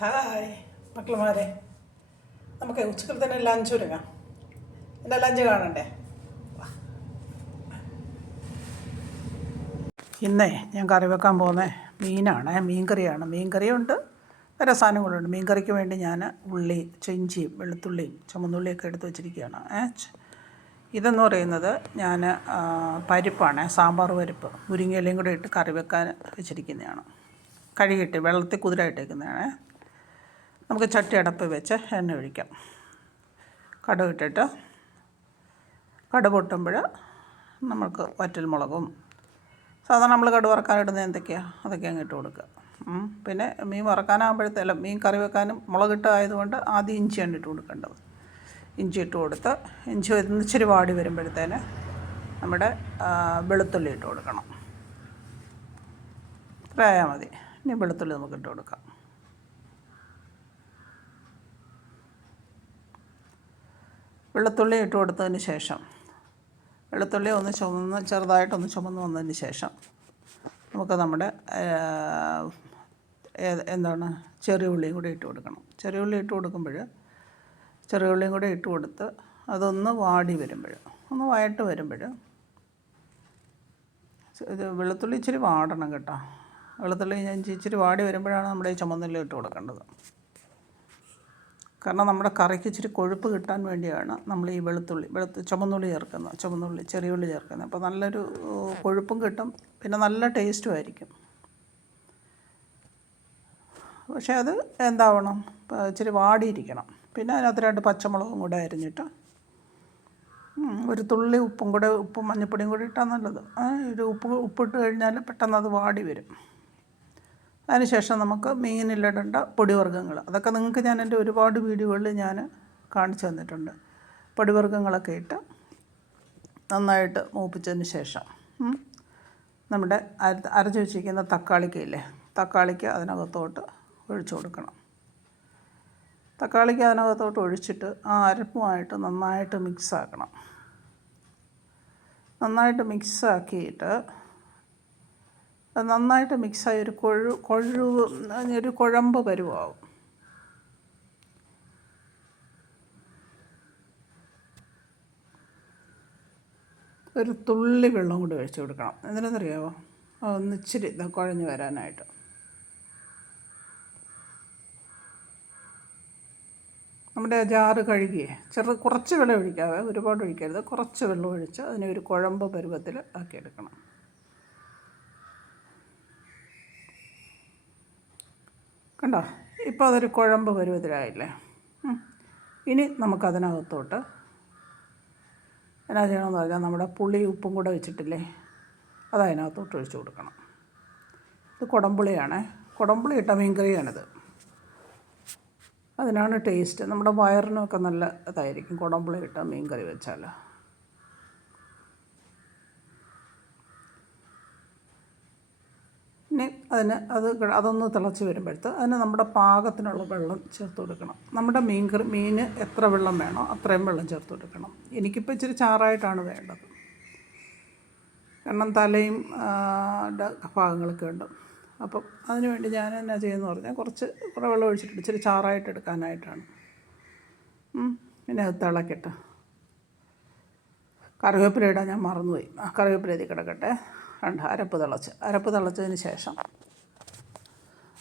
Hi മക്കളുമാരെ. നമുക്ക് ഉച്ചക്കൽ തന്നെ lunch ഒരുങ്ങാം. എന്താ ലഞ്ച് കാണണ്ടേ. ഇന്നേ ഞാൻ കറി വെക്കാൻ പോകുന്ന മീനാണ് മീൻകറിയാണ്. മീൻകറിയുണ്ട് മീൻ കറിയുണ്ട് വേറെ സാധനങ്ങളുണ്ട്. മീൻകറിക്ക് വേണ്ടി ഞാൻ ഉള്ളി ചെഞ്ചിയും വെളുത്തുള്ളിയും ചുമന്നുള്ളിയൊക്കെ എടുത്ത് വെച്ചിരിക്കുകയാണ്. ഇതെന്ന് പറയുന്നത് ഞാൻ പരിപ്പാണ് സാമ്പാർ പരിപ്പ്. മുരിങ്ങയിലയും കൂടെ ഇട്ട് കറി വെക്കാൻ വെച്ചിരിക്കുന്നതാണ്. കഴുകിയിട്ട് വെള്ളത്തിൽ കുതിരായിട്ടേക്കുന്നതാണ്. നമുക്ക് ചട്ടി അടപ്പ് വെച്ച് എണ്ണ ഒഴിക്കാം. കടുക് ഇട്ടിട്ട് കടുക് പൊട്ടുമ്പോൾ നമുക്ക് വറ്റൽമുളകും സാധാരണ നമ്മൾ കടു വറക്കാനിടുന്നത് എന്തൊക്കെയാണ് അതൊക്കെ അങ്ങ് ഇട്ട് കൊടുക്കുക. പിന്നെ മീൻ വറക്കാനാകുമ്പോഴത്തേല്ല മീൻ കറി വെക്കാനും മുളകിട്ട് ആയതുകൊണ്ട് ആദ്യം ഇഞ്ചിയാണ് ഇട്ട് കൊടുക്കേണ്ടത്. ഇഞ്ചി ഇട്ട് കൊടുത്ത് ഇഞ്ചി ഇച്ചിരി വാടി വരുമ്പോഴത്തേന് നമ്മുടെ വെളുത്തുള്ളി ഇട്ട് കൊടുക്കണം. ഇത്രയായാൽ മതി. ഇനി വെളുത്തുള്ളി നമുക്ക് ഇട്ട് കൊടുക്കാം. വെളുത്തുള്ളി ഇട്ട് കൊടുത്തതിന് ശേഷം വെളുത്തുള്ളി ഒന്ന് ചുമന്ന് ചെറുതായിട്ടൊന്ന് ചുമന്ന് വന്നതിന് ശേഷം നമുക്ക് നമ്മുടെ എന്താണ് ചെറിയ ഉള്ളിയും കൂടി ഇട്ട് കൊടുക്കണം. ചെറിയ ഉള്ളി ഇട്ട് കൊടുക്കുമ്പോൾ ചെറിയ ഉള്ളിയും കൂടി ഇട്ട് കൊടുത്ത് അതൊന്ന് വാടി വരുമ്പോൾ ഒന്ന് വയട്ട് വരുമ്പോൾ ഇത് വെളുത്തുള്ളി ഇച്ചിരി വാടണം കേട്ടോ. വെളുത്തുള്ളി ഞാൻ ഇച്ചിരി വാടി വരുമ്പോഴാണ് നമ്മുടെ ഈ ചുമന്നുള്ളി ഇട്ട് കൊടുക്കേണ്ടത്. കാരണം നമ്മുടെ കറിക്ക് ഇച്ചിരി കൊഴുപ്പ് കിട്ടാൻ വേണ്ടിയാണ് നമ്മൾ ഈ വെളുത്തുള്ളി വെളുത്ത് ചുമന്നുള്ളി ചേർക്കുന്നത് ചുമന്നുള്ളി ചെറിയുള്ളി ചേർക്കുന്നത്. അപ്പോൾ നല്ലൊരു കൊഴുപ്പും കിട്ടും പിന്നെ നല്ല ടേസ്റ്റും ആയിരിക്കും. പക്ഷേ അത് എന്താവണം? ഇച്ചിരി വാടിയിരിക്കണം. പിന്നെ അതിനകത്ത് രണ്ട് പച്ചമുളകും കൂടെ അരിഞ്ഞിട്ട് ഒരു തുള്ളി ഉപ്പും കൂടെ ഉപ്പും മഞ്ഞപ്പൊടിയും കൂടി ഇട്ടാൽ നല്ലത്. ഒരു ഉപ്പ് ഉപ്പിട്ട് കഴിഞ്ഞാൽ പെട്ടെന്ന് അത് വാടി വരും. അതിനുശേഷം നമുക്ക് മീനിലിടേണ്ട പൊടിവർഗങ്ങൾ. അതൊക്കെ നിങ്ങൾക്ക് ഞാൻ എന്റെ ഒരുപാട് വീഡിയോകളിൽ ഞാൻ കാണിച്ചു തന്നിട്ടുണ്ട്. പൊടിവർഗങ്ങളൊക്കെ ഇട്ട് നന്നായിട്ട് മൂപ്പിച്ചതിന് ശേഷം നമ്മുടെ അര അരച്ച് വെച്ചിരിക്കുന്ന തക്കാളിക്കയില്ലേ തക്കാളിക്ക് അതിനകത്തോട്ട് ഒഴിച്ചു കൊടുക്കണം. തക്കാളിക്ക് അതിനകത്തോട്ട് ഒഴിച്ചിട്ട് ആ അരപ്പുമായിട്ട് നന്നായിട്ട് മിക്സ് ആക്കണം നന്നായിട്ട് മിക്സ് ആക്കിയിട്ട് അത് നന്നായിട്ട് മിക്സായി ഒരു കൊഴു കൊഴു ഒരു കുഴമ്പ് പരുവാകും ഒരു തുള്ളി വെള്ളം കൂടി ഒഴിച്ച് കൊടുക്കണം. എന്തിനെന്നറിയാമോ ഒന്ന് ഇച്ചിരി കുഴഞ്ഞ് വരാനായിട്ട്. നമ്മുടെ ജാറ് കഴുകിയേ ചെറു കുറച്ച് വെള്ളം ഒഴിക്കാവേ ഒരുപാട് ഒഴിക്കരുത്. കുറച്ച് വെള്ളം ഒഴിച്ച് അതിനെ ഒരു കുഴമ്പ് പരുവത്തിൽ ആക്കിയെടുക്കണം. കണ്ടോ? ഇപ്പോൾ അതൊരു കുഴമ്പ് പരുവത്തിലായില്ലേ. ഇനി നമുക്കതിനകത്തോട്ട് എന്നാ ചെയ്യണമെന്ന് പറഞ്ഞാൽ നമ്മുടെ പുളി ഉപ്പും കൂടെ വെച്ചിട്ടില്ലേ അത് അതിനകത്തോട്ട് ഒഴിച്ചു കൊടുക്കണം. ഇത് കുടംപുളിയാണ്. കുടംപുളി ഇട്ട മീൻകറിയാണിത്. അതിനാണ് ടേസ്റ്റ് നമ്മുടെ വയറിനൊക്കെ നല്ല ഇതായിരിക്കും കുടംപുളി ഇട്ട മീൻകറി വെച്ചാൽ ഇനി അതിന് അത് അതൊന്ന് തിളച്ച് വരുമ്പോഴത്ത് അതിന് നമ്മുടെ പാകത്തിനുള്ള വെള്ളം ചേർത്ത് കൊടുക്കണം. നമ്മുടെ മീൻ കറി മീൻ എത്ര വെള്ളം വേണോ അത്രയും വെള്ളം ചേർത്ത് കൊടുക്കണം. എനിക്കിപ്പോൾ ഇച്ചിരി ചാറായിട്ടാണ് വേണ്ടത്. കാരണം തലയും ഭാഗങ്ങളൊക്കെ ഉണ്ട്. അപ്പം അതിന് വേണ്ടി ഞാൻ എന്നാ ചെയ്യുന്ന പറഞ്ഞാൽ കുറച്ച് കുറേ വെള്ളം ഒഴിച്ചിട്ട് ഇച്ചിരി ചാറായിട്ട് എടുക്കാനായിട്ടാണ്. പിന്നെ അത് തിളക്കട്ടെ. കറിവേപ്പില ഇടാൻ ഞാൻ മറന്നുപോയി. ആ കറിവേപ്പില ഇതിൽ കിടക്കട്ടെ. രണ്ട് അരപ്പ് തിളച്ച്. അരപ്പ് തിളച്ചതിന് ശേഷം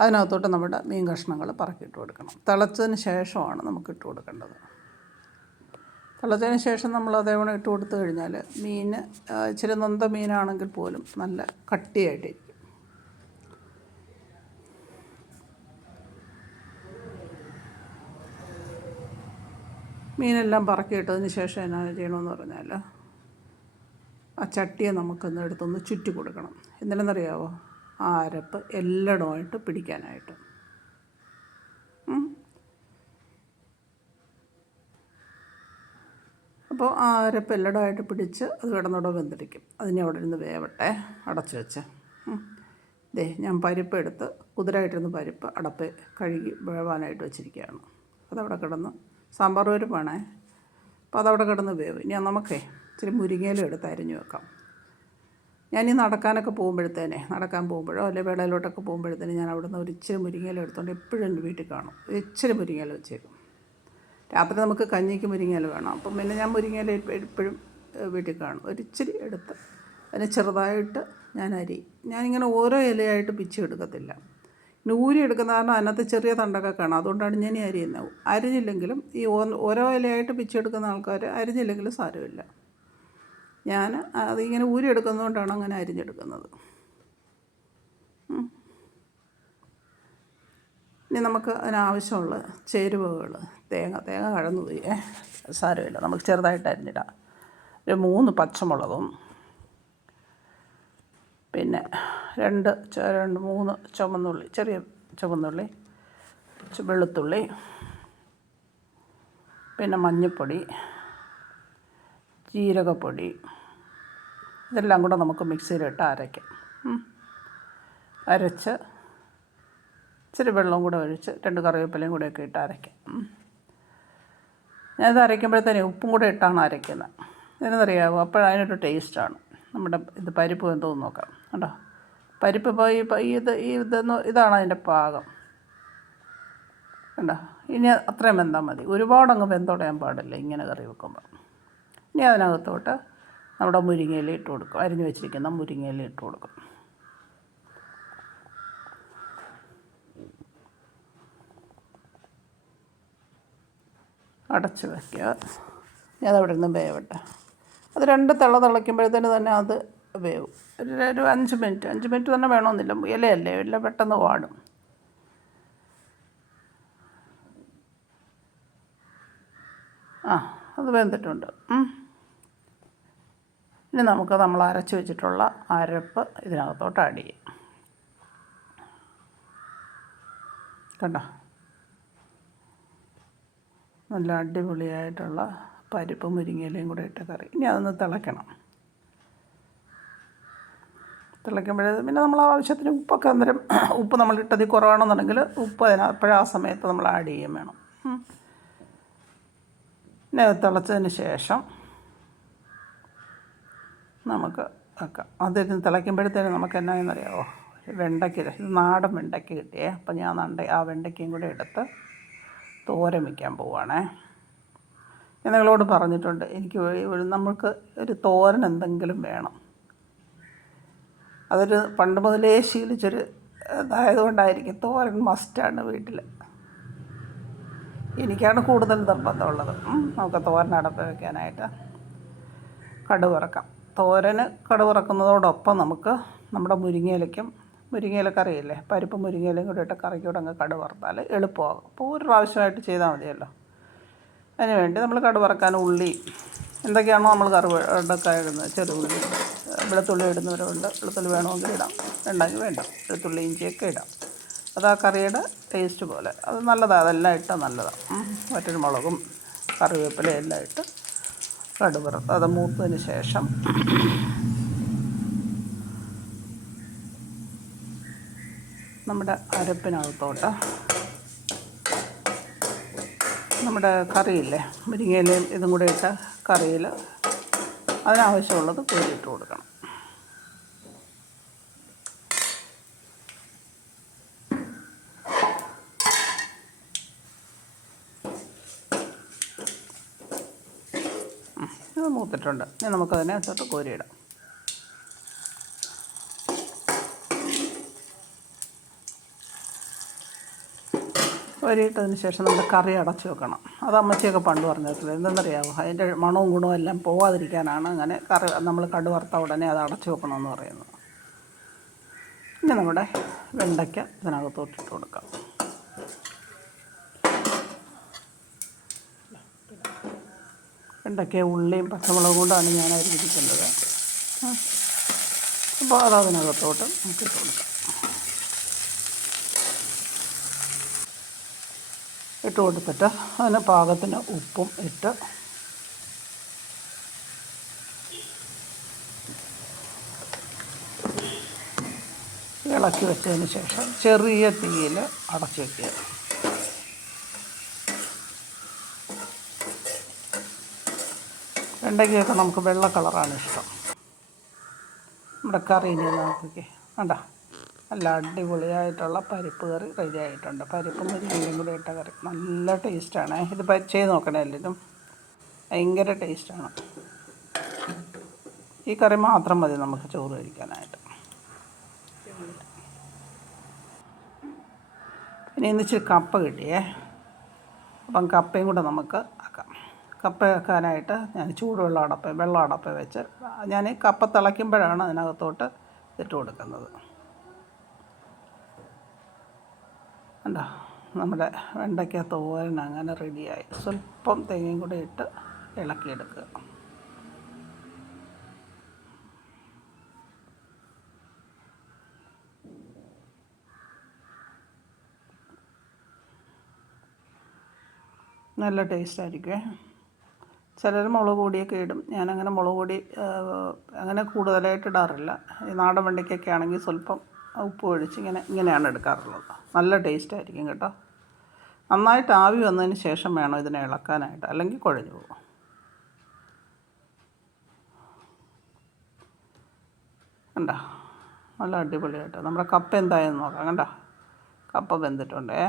അതിനകത്തോട്ട് നമ്മുടെ മീൻ കഷ്ണങ്ങൾ പറക്കിയിട്ട് കൊടുക്കണം. തിളച്ചതിന് ശേഷമാണ് നമുക്ക് ഇട്ട് കൊടുക്കേണ്ടത്. തിളച്ചതിന് ശേഷം നമ്മൾ അതേപോലെ ഇട്ട് കൊടുത്തു കഴിഞ്ഞാൽ മീൻ ഇച്ചിരി നൊന്ത മീനാണെങ്കിൽ പോലും നല്ല കട്ടിയായിട്ടിരിക്കും. മീനെല്ലാം പറക്കിയിട്ടതിന് ശേഷം എന്നാ ചെയ്യണമെന്ന് പറഞ്ഞാൽ ആ ചട്ടിയെ നമുക്കൊന്ന് എടുത്തൊന്ന് ചുറ്റി കൊടുക്കണം. എന്തിനെന്നറിയാവോ? ആ അരപ്പ് എല്ലായിടമായിട്ട് പിടിക്കാനായിട്ട്. അപ്പോൾ ആ അരപ്പ് എല്ലായിടമായിട്ട് പിടിച്ച് അത് കിടന്നോടെ വെന്തിരിക്കും. അതിനെ അവിടെ ഇരുന്ന് വേവട്ടെ അടച്ചു വെച്ച്. ദേ ഞാൻ പരിപ്പ് എടുത്ത് കുതിരായിട്ടിരുന്ന് പരിപ്പ് അടപ്പ് കഴുകി വേവാനായിട്ട് വെച്ചിരിക്കുകയാണ്. അതവിടെ കിടന്ന് സാമ്പാർ പരിപ്പാണേ അപ്പോൾ അതവിടെ കിടന്ന് വേവ്. ഇനി നമുക്കേ ഇച്ചിരി മുരിങ്ങയിലും എടുത്ത് അരിഞ്ഞു വെക്കാം. ഞാൻ ഈ നടക്കാനൊക്കെ പോകുമ്പോഴത്തേനെ നടക്കാൻ പോകുമ്പോഴോ അല്ലെങ്കിൽ വേളയിലോട്ടൊക്കെ പോകുമ്പോഴത്തേനും ഞാൻ അവിടെ നിന്ന് ഒരു ഇച്ചിരി മുരിങ്ങയില എടുത്തുകൊണ്ട് എപ്പോഴും എന്റെ വീട്ടിൽ കാണും. ഇച്ചിരി മുരിങ്ങയില വെച്ചേക്കും. രാത്രി നമുക്ക് കഞ്ഞിക്ക് മുരിങ്ങയില വേണം. അപ്പം പിന്നെ ഞാൻ മുരിങ്ങയില എപ്പോഴും വീട്ടിൽ കാണും. ഒരു ഇച്ചിരി എടുത്ത് അതിനെ ചെറുതായിട്ട് ഞാൻ അരി ഞാനിങ്ങനെ ഓരോ ഇലയായിട്ട് പിച്ചി എടുക്കത്തില്ല. ഊരി എടുക്കുന്ന കാരണം അതിനകത്ത് ചെറിയ തണ്ടൊക്കെ കാണാം. അതുകൊണ്ടാണ് ഞാൻ ഈ അരിയുന്നത് അരിഞ്ഞില്ലെങ്കിലും ഈ ഓരോ ഇലയായിട്ട് പിച്ചെടുക്കുന്ന ആൾക്കാർ അരിഞ്ഞില്ലെങ്കിലും സാരമില്ല. ഞാൻ അതിങ്ങനെ ഊരി എടുക്കുന്നതുകൊണ്ടാണ് അങ്ങനെ അരിഞ്ഞെടുക്കുന്നത്. ഇനി നമുക്ക് അതിനാവശ്യമുള്ള ചേരുവകൾ. തേങ്ങ തേങ്ങ കഴന്നു പോയി സാരമില്ല. നമുക്ക് ചെറുതായിട്ട് അരിഞ്ഞിടാം. ഒരു മൂന്ന് പച്ചമുളകും. പിന്നെ രണ്ട് രണ്ട് മൂന്ന് ചുമന്നുള്ളി ചെറിയ ചുമന്നുള്ളി വെളുത്തുള്ളി പിന്നെ മഞ്ഞൾപ്പൊടി ജീരകപ്പൊടി. ഇതെല്ലാം കൂടെ നമുക്ക് മിക്സിയിലിട്ട് അരയ്ക്കാം. അരച്ച് ഇച്ചിരി വെള്ളം കൂടെ ഒഴിച്ച് രണ്ട് കറിവേപ്പിലയും കൂടെ ഒക്കെ ഇട്ട് അരയ്ക്കാം. ഞാനിത് അരയ്ക്കുമ്പോഴത്തേനെ ഉപ്പും കൂടെ ഇട്ടാണ് അരയ്ക്കുന്നത്. ഇതിനെന്നറിയാമോ അപ്പോൾ അതിനൊരു ടേസ്റ്റാണ് നമ്മുടെ ഇത് പരിപ്പ് എന്തോന്ന് നോക്കാം. കേട്ടോ പരിപ്പ് ഇപ്പോൾ ഈ ഇത് ഈ ഇതെന്ന് ഇതാണ് അതിന്റെ പാകം. കണ്ടോ? ഇനി അത്രയും വെന്താൽ മതി. ഒരുപാടങ്ങ് വെന്തോടയാൻ പാടില്ല ഇങ്ങനെ കറി വെക്കുമ്പോൾ ഇനി അതിനകത്തോട്ട് നമ്മുടെ മുരിങ്ങയില ഇട്ട് കൊടുക്കും. അരിഞ്ഞു വെച്ചിരിക്കുന്ന മുരിങ്ങയില ഇട്ട് കൊടുക്കും. അടച്ചു വയ്ക്കുക ഇനി അതവിടെ നിന്ന് വേവട്ടെ. അത് രണ്ട് തിള തിളയ്ക്കുമ്പോഴത്തേന് തന്നെ അത് വേവും. ഒരു ഒരു അഞ്ച് മിനിറ്റ്. അഞ്ച് മിനിറ്റ് തന്നെ വേണമെന്നില്ല. ഇലയല്ലേ? ഇല്ല പെട്ടെന്ന് വാടും. ആ. അത് വെന്തിട്ടുണ്ട്. ഇനി നമുക്ക് നമ്മൾ അരച്ച് വെച്ചിട്ടുള്ള അരപ്പ് ഇതിനകത്തോട്ട് ആഡ് ചെയ്യാം. കണ്ടോ? നല്ല അടിപൊളിയായിട്ടുള്ള പരിപ്പ് മുരിങ്ങയിലയും കൂടെ ഇട്ട കറി. ഇനി അതൊന്ന് തിളയ്ക്കണം. തിളയ്ക്കുമ്പോഴേ പിന്നെ നമ്മൾ ആവശ്യത്തിന് ഉപ്പൊക്കെ അന്നേരം ഉപ്പ് നമ്മൾ ഇട്ടതിൽ കുറവാണെന്നുണ്ടെങ്കിൽ ഉപ്പ് അതിന് ആ സമയത്ത് നമ്മൾ ആഡ് ചെയ്യുകയും വേണം. അത് തിളച്ചതിന് ശേഷം നമുക്ക് വെക്കാം. അതിന് തിളയ്ക്കുമ്പോഴത്തേനും നമുക്ക് എന്നായെന്നറിയാമോ വെണ്ടയ്ക്ക ഇത് നാടൻ വെണ്ടയ്ക്ക കിട്ടിയേ. അപ്പം ഞാൻ നണ്ട ആ വെണ്ടയ്ക്കയും കൂടെ എടുത്ത് തോരൻ വയ്ക്കാൻ പോവുകയാണേ ഞാൻ നിങ്ങളോട് പറഞ്ഞിട്ടുണ്ട് എനിക്ക് നമുക്ക് ഒരു തോരൻ എന്തെങ്കിലും വേണം. അതൊരു പണ്ട് മുതലേ ശീലിച്ചൊരു ഇതായതുകൊണ്ടായിരിക്കും തോരൻ മസ്റ്റാണ് വീട്ടിൽ എനിക്കാണ് കൂടുതൽ നിർബന്ധമുള്ളത്. നമുക്ക് തോരൻ അടപ്പ് വയ്ക്കാനായിട്ട് കടുക് വറക്കാം. തോരന് കടുക് വറക്കുന്നതോടൊപ്പം നമുക്ക് നമ്മുടെ മുരിങ്ങയിലയ്ക്കും മുരിങ്ങയില കറിയില്ലേ പരിപ്പ് മുരിങ്ങയിലും കൂടി ഇട്ട് കറിക്കൂടെ അങ്ങ് കടുക് വറുത്താൽ എളുപ്പമാകും. അപ്പോൾ ഒരു പ്രാവശ്യമായിട്ട് ചെയ്താൽ മതിയല്ലോ. അതിന് വേണ്ടി നമ്മൾ കടുക് വറക്കാൻ ഉള്ളി എന്തൊക്കെയാണോ നമ്മൾ കറി ഇടക്ക ഇടുന്നത്. ചെറുള്ളി വെളുത്തുള്ളി ഇടുന്നവരുണ്ട്. വെളുത്തുള്ളി വേണമെങ്കിൽ ഇടാം. വേണ്ടെങ്കിൽ വേണ്ട. വെളുത്തുള്ളി ഇഞ്ചിയൊക്കെ ഇടാം. അത് ആ കറിയുടെ ടേസ്റ്റ് പോലെ. അത് നല്ലതാണ് അതെല്ലാം ഇട്ടാൽ നല്ലതാണ് മറ്റൊരു മുളകും കറിവേപ്പിലയും എല്ലാം ഇട്ട് കടുക് വറുത്ത് അത് മൂത്തതിന് ശേഷം നമ്മുടെ അരപ്പിനകത്തോട്ട് നമ്മുടെ കറിയില്ലേ മുരിങ്ങയിലയും ഇതും കൂടെ ഇട്ട കറിയിൽ അതിനാവശ്യമുള്ളത് കോരിയിട്ട് കൊടുക്കണം. ഇത് മൂത്തിട്ടുണ്ട്. ഇനി നമുക്കതിനെ തൊട്ട് കോരിയിടാം. കോരിയിട്ടതിന് ശേഷം നമ്മൾ കറി അടച്ചു വെക്കണം. അത് അമ്മച്ചിയൊക്കെ പണ്ട് പറഞ്ഞിട്ടില്ല എന്തെന്നറിയാമോ അതിന്റെ മണവും ഗുണവും എല്ലാം പോവാതിരിക്കാനാണ് അങ്ങനെ കറി നമ്മൾ കടുവർത്ത ഉടനെ അത് അടച്ചു വെക്കണമെന്ന് പറയുന്നത്. ഇനി നമ്മുടെ വെണ്ടയ്ക്ക ഇതിനകത്തോട്ട് ഇട്ട് കൊടുക്കാം. വെണ്ടയ്ക്ക ഉള്ളിയും പച്ചമുളകും കൊണ്ടാണ് ഞാൻ അരിഞ്ഞിരിക്കുന്നത് അപ്പോൾ അത് അതിനകത്തോട്ട് നമുക്ക് ഇട്ട് കൊടുക്കാം. ഇട്ട് കൊടുത്തിട്ട് അതിന് പാകത്തിന് ഉപ്പും ഇട്ട് ഇളക്കി വെച്ചതിന് ശേഷം ചെറിയ തീയിൽ അടച്ചു വയ്ക്കുക വെണ്ടയ്ക്കൊക്കെ നമുക്ക് വെള്ള കളറാണ് ഇഷ്ടം. നമ്മുടെ കറി നമുക്ക് കണ്ടോ? നല്ല അടിപൊളിയായിട്ടുള്ള പരിപ്പ് കറി റെഡി ആയിട്ടുണ്ട്. പരിപ്പും മുരിങ്ങയും കൂടി ഇട്ട കറി. നല്ല ടേസ്റ്റാണ് ഇത് ചെയ്ത് നോക്കണേ എല്ലാവരും. ഭയങ്കര ടേസ്റ്റാണ് ഈ കറി മാത്രം മതി നമുക്ക് ചോറ് കഴിക്കാനായിട്ട്. പിന്നെ ഇന്നിച്ചിരി കപ്പ കിട്ടിയേ. അപ്പം കപ്പയും കൂടെ നമുക്ക് ആക്കാം. കപ്പ വെക്കാനായിട്ട് ഞാൻ ചൂടുവെള്ളം അടപ്പ് വെള്ളം അടപ്പ് വെച്ച് ഞാൻ കപ്പ തിളയ്ക്കുമ്പോഴാണ് അതിനകത്തോട്ട് ഇട്ട് കൊടുക്കുന്നത്. കണ്ടോ? നമ്മുടെ വെണ്ടയ്ക്ക തോരൻ അങ്ങനെ റെഡിയായി. സ്വല്പം തേങ്ങയും കൂടെ ഇട്ട് ഇളക്കിയെടുക്കുക. നല്ല ടേസ്റ്റ് ആയിരിക്കുമേ ചിലർ മുളക് പൊടിയൊക്കെ ഇടും. ഞാനങ്ങനെ മുളക് പൊടി അങ്ങനെ കൂടുതലായിട്ട് ഇടാറില്ല. ഈ നാടൻ വെണ്ടയ്ക്കൊക്കെ ആണെങ്കിൽ സ്വല്പം ഉപ്പ് ഒഴിച്ച് ഇങ്ങനെ ഇങ്ങനെയാണ് എടുക്കാറുള്ളത്. നല്ല ടേസ്റ്റ് ആയിരിക്കും കേട്ടോ. നന്നായിട്ട് ആവി വന്നതിന് ശേഷം വേണം ഇതിനെ ഇളക്കാനായിട്ട്. അല്ലെങ്കിൽ കുഴഞ്ഞു പോകും. കണ്ടോ? നല്ല അടിപൊളിയായിട്ട്. നമ്മുടെ കപ്പ എന്തായെന്ന് നോക്കാം. കണ്ടോ? കപ്പ വെന്തിട്ടുണ്ടേ.